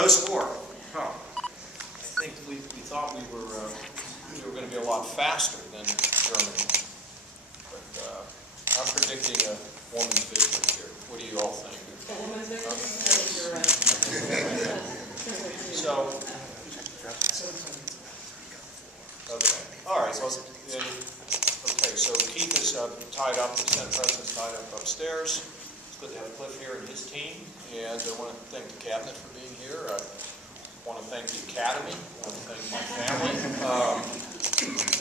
No score. Huh. I think we thought we were going to be a lot faster than Germany. But I'm predicting a woman's victory here. What do you all think? A woman's victory? I think you're right. So, okay. All right. Well, okay, so Keith is tied up, the Senate President's tied up upstairs. It's good to have Cliff here and his team. And I want to thank the Cabinet for being here. I want to thank the Academy. I want to thank my family.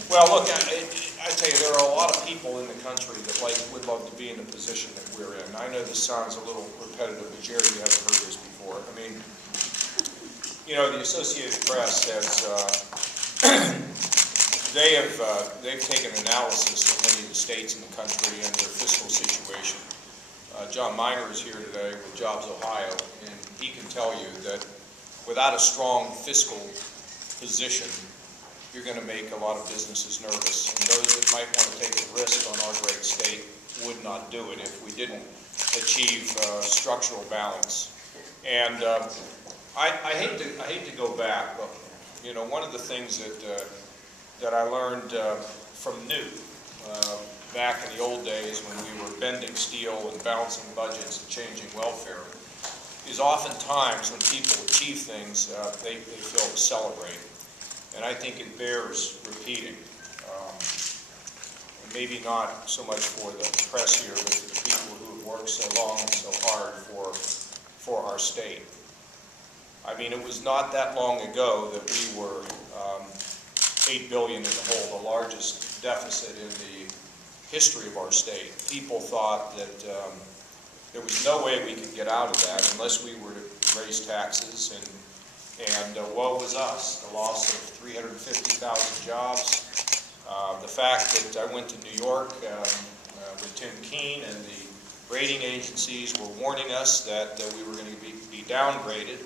Well, look, I tell you, there are a lot of people in the country that would love to be in the position that we're in. I know this sounds a little repetitive, but Jerry, you haven't heard this before. I mean, you know, the Associated Press has, they've taken analysis of many of the states in the country and their fiscal situation. John Miner is here today with Jobs Ohio, and he can tell you that without a strong fiscal position, you're going to make a lot of businesses nervous. And those that might want to take a risk on our great state would not do it if we didn't achieve structural balance. And I hate to go back, but you know, one of the things that I learned from Newt back in the old days when we were bending steel and balancing budgets and changing welfare is oftentimes when people achieve things, they feel to celebrate. And I think it bears repeating. Maybe not so much for the press here, but for the people who have worked so long and so hard for our state. I mean, it was not that long ago that we were $8 billion in the hole, the largest deficit in the history of our state. People thought that there was no way we could get out of that unless we were to raise taxes, and woe was us, the loss of 350,000 jobs. The fact that I went to New York with Tim Keene, and the rating agencies were warning us that we were going to be downgraded.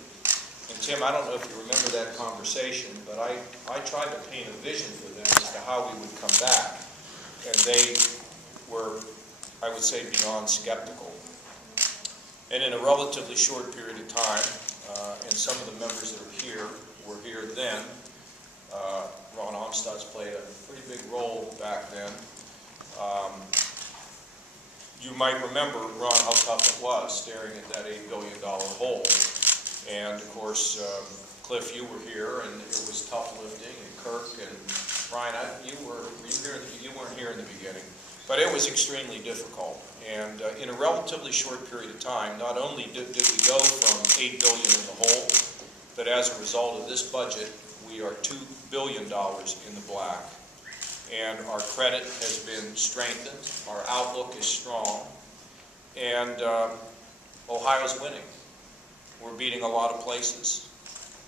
And Tim, I don't know if you remember that conversation, but I tried to paint a vision for them as to how we would come back. And they were, I would say, beyond skeptical. And in a relatively short period of time, and some of the members that are here were here then, Ron Amstutz played a pretty big role back then. You might remember, Ron, how tough it was staring at that $8 billion hole. And of course, Cliff, you were here, and it was tough lifting, and Kirk and Ryan, you weren't here in the beginning, but it was extremely difficult. And in a relatively short period of time, not only did we go from $8 billion in the hole, but as a result of this budget, we are $2 billion in the black. And our credit has been strengthened, our outlook is strong, and Ohio's winning. We're beating a lot of places.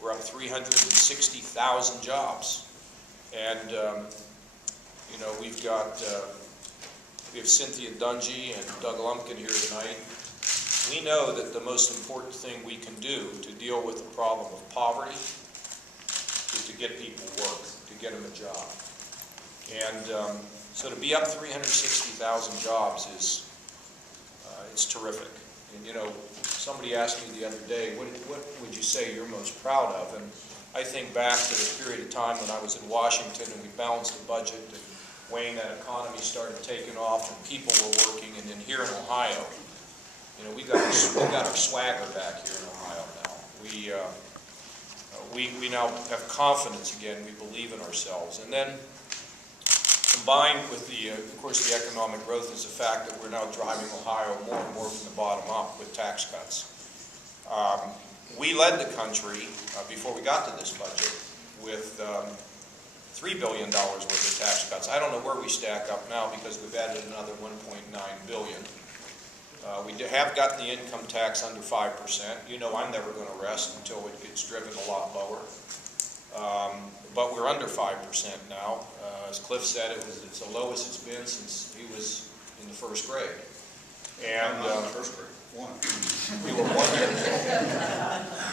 We're up 360,000 jobs. And, you know, we have Cynthia Dungy and Doug Lumpkin here tonight. We know that the most important thing we can do to deal with the problem of poverty is to get people work, to get them a job. And so to be up 360,000 jobs is, it's terrific. And, you know, somebody asked me the other day, what would you say you're most proud of? And I think back to the period of time when I was in Washington and we balanced the budget, and Wayne, that economy started taking off and people were working, and then here in Ohio, you know, we got our swagger back here in Ohio now. We now have confidence again. We believe in ourselves. And then combined with of course, the economic growth is the fact that we're now driving Ohio more and more from the bottom up with tax cuts. We led the country, before we got to this budget, with $3 billion worth of tax cuts. I don't know where we stack up now because we've added another $1.9 billion. We have gotten the income tax under 5%. You know I'm never going to rest until it gets driven a lot lower. But we're under 5% now. As Cliff said, it's the lowest it's been since he was in the first grade. And first grade. One. You were 1 year.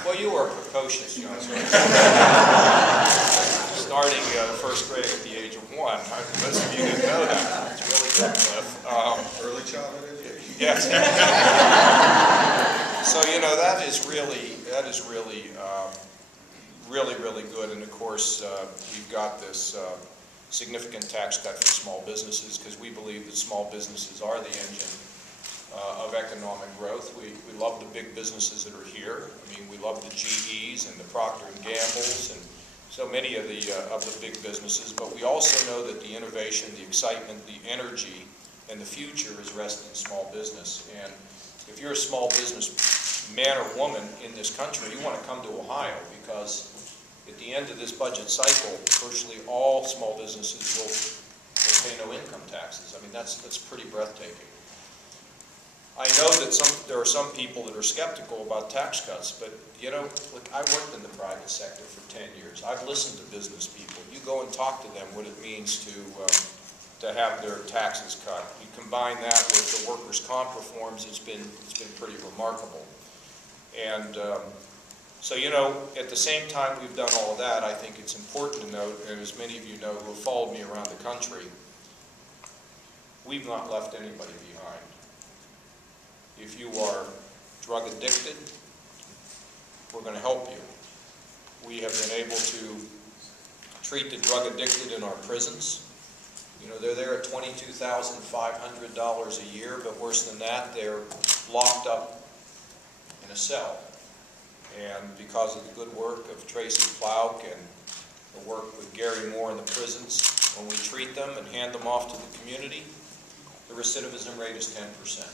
Well, you were precocious young man. Starting first grade at the age of 1. Most of you didn't know that. It's really good, Cliff. Early childhood education. Yes. So, you know, that is really, really good. And of course, we've got this significant tax cut for small businesses because we believe that small businesses are the engine of economic growth. We love the big businesses that are here. I mean, we love the GEs and the Procter & Gamble's and so many of the big businesses, but we also know that the innovation, the excitement, the energy, and the future is resting in small business. And if you're a small business man or woman in this country, you want to come to Ohio because at the end of this budget cycle, virtually all small businesses will pay no income taxes. I mean, that's pretty breathtaking. I know that there are some people that are skeptical about tax cuts, but you know, look, I worked in the private sector for 10 years. I've listened to business people. You go and talk to them what it means to have their taxes cut. You combine that with the workers' comp reforms, it's been pretty remarkable. And so, you know, at the same time we've done all of that, I think it's important to note, and as many of you know who have followed me around the country, we've not left anybody behind. If you are drug addicted, we're going to help you. We have been able to treat the drug addicted in our prisons. You know, they're there at $22,500 a year, but worse than that, they're locked up in a cell. And because of the good work of Tracy Plouk and the work with Gary Moore in the prisons, when we treat them and hand them off to the community, the recidivism rate is 10%.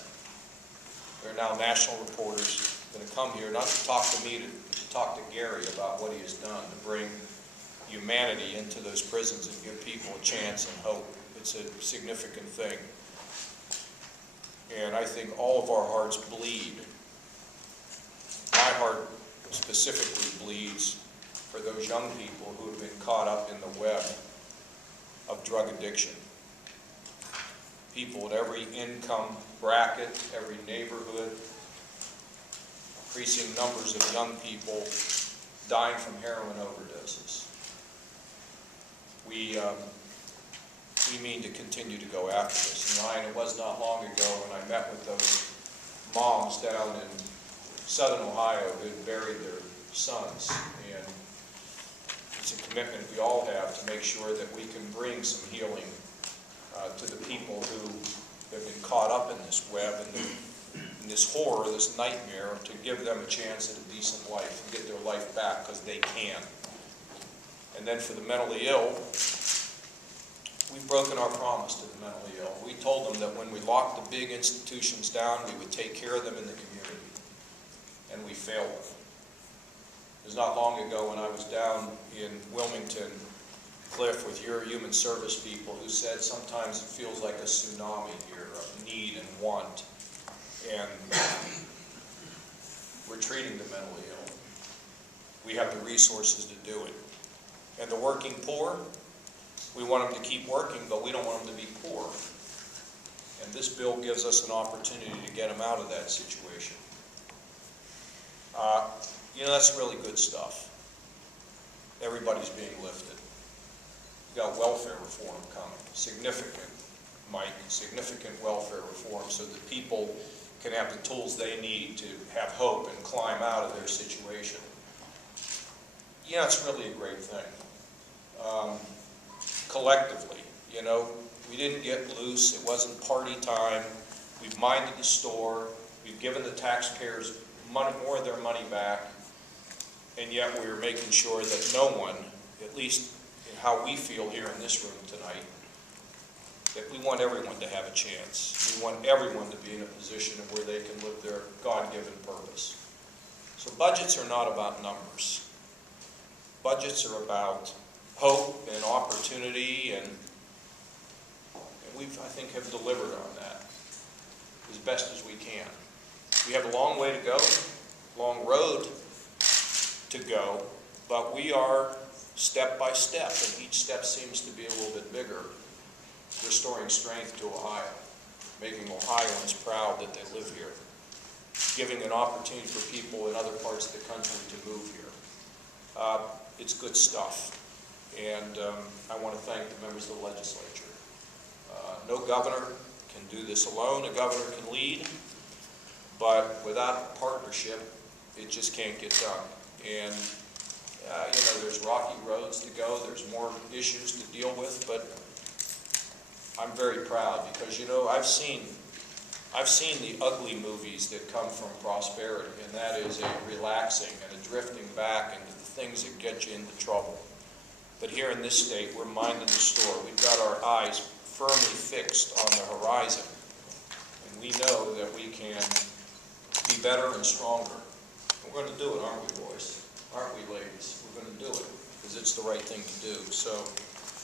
There are now national reporters going to come here, not to talk to me, but to talk to Gary about what he has done to bring humanity into those prisons and give people a chance and hope. It's a significant thing. And I think all of our hearts bleed. My heart specifically bleeds for those young people who have been caught up in the web of drug addiction. People at every income bracket, every neighborhood, increasing numbers of young people dying from heroin overdoses. We mean to continue to go after this. And Ryan, it was not long ago when I met with those moms down in southern Ohio who had buried their sons. And it's a commitment we all have to make sure that we can bring some healing to the people who have been caught up in this web and in this horror, this nightmare, to give them a chance at a decent life and get their life back because they can. And then for the mentally ill, we've broken our promise to the mentally ill. We told them that when we locked the big institutions down, we would take care of them in the community. And we failed them. It was not long ago when I was down in Wilmington, Cliff, with your human service people who said sometimes it feels like a tsunami here of need and want. And we're treating the mentally ill. We have the resources to do it. And the working poor, we want them to keep working, but we don't want them to be poor. And this bill gives us an opportunity to get them out of that situation. You know, that's really good stuff. Everybody's being lifted. We've got welfare reform coming. Significant, Mike, significant welfare reform so that people can have the tools they need to have hope and climb out of their situation. Yeah, it's really a great thing. Collectively, you know, we didn't get loose. It wasn't party time. We've minded the store. We've given the taxpayers more of their money back. And yet we're making sure that no one, at least in how we feel here in this room tonight, that we want everyone to have a chance. We want everyone to be in a position of where they can live their God-given purpose. So budgets are not about numbers. Budgets are about hope and opportunity, and we, I think, have delivered on that as best as we can. We have a long way to go, long road to go, but we are step by step, and each step seems to be a little bit bigger, restoring strength to Ohio, making Ohioans proud that they live here, giving an opportunity for people in other parts of the country to move here. It's good stuff, and I want to thank the members of the legislature. No governor can do this alone. A governor can lead, But without partnership, it just can't get done. And, there's rocky roads to go, there's more issues to deal with, but I'm very proud because, I've seen the ugly movies that come from prosperity, and that is a relaxing and a drifting back into the things that get you into trouble. But here in this state, we're minding the store. We've got our eyes firmly fixed on the horizon, and we know that we can be better and stronger. And we're going to do it, aren't we, boys? Aren't we, ladies? We're going to do it because it's the right thing to do. So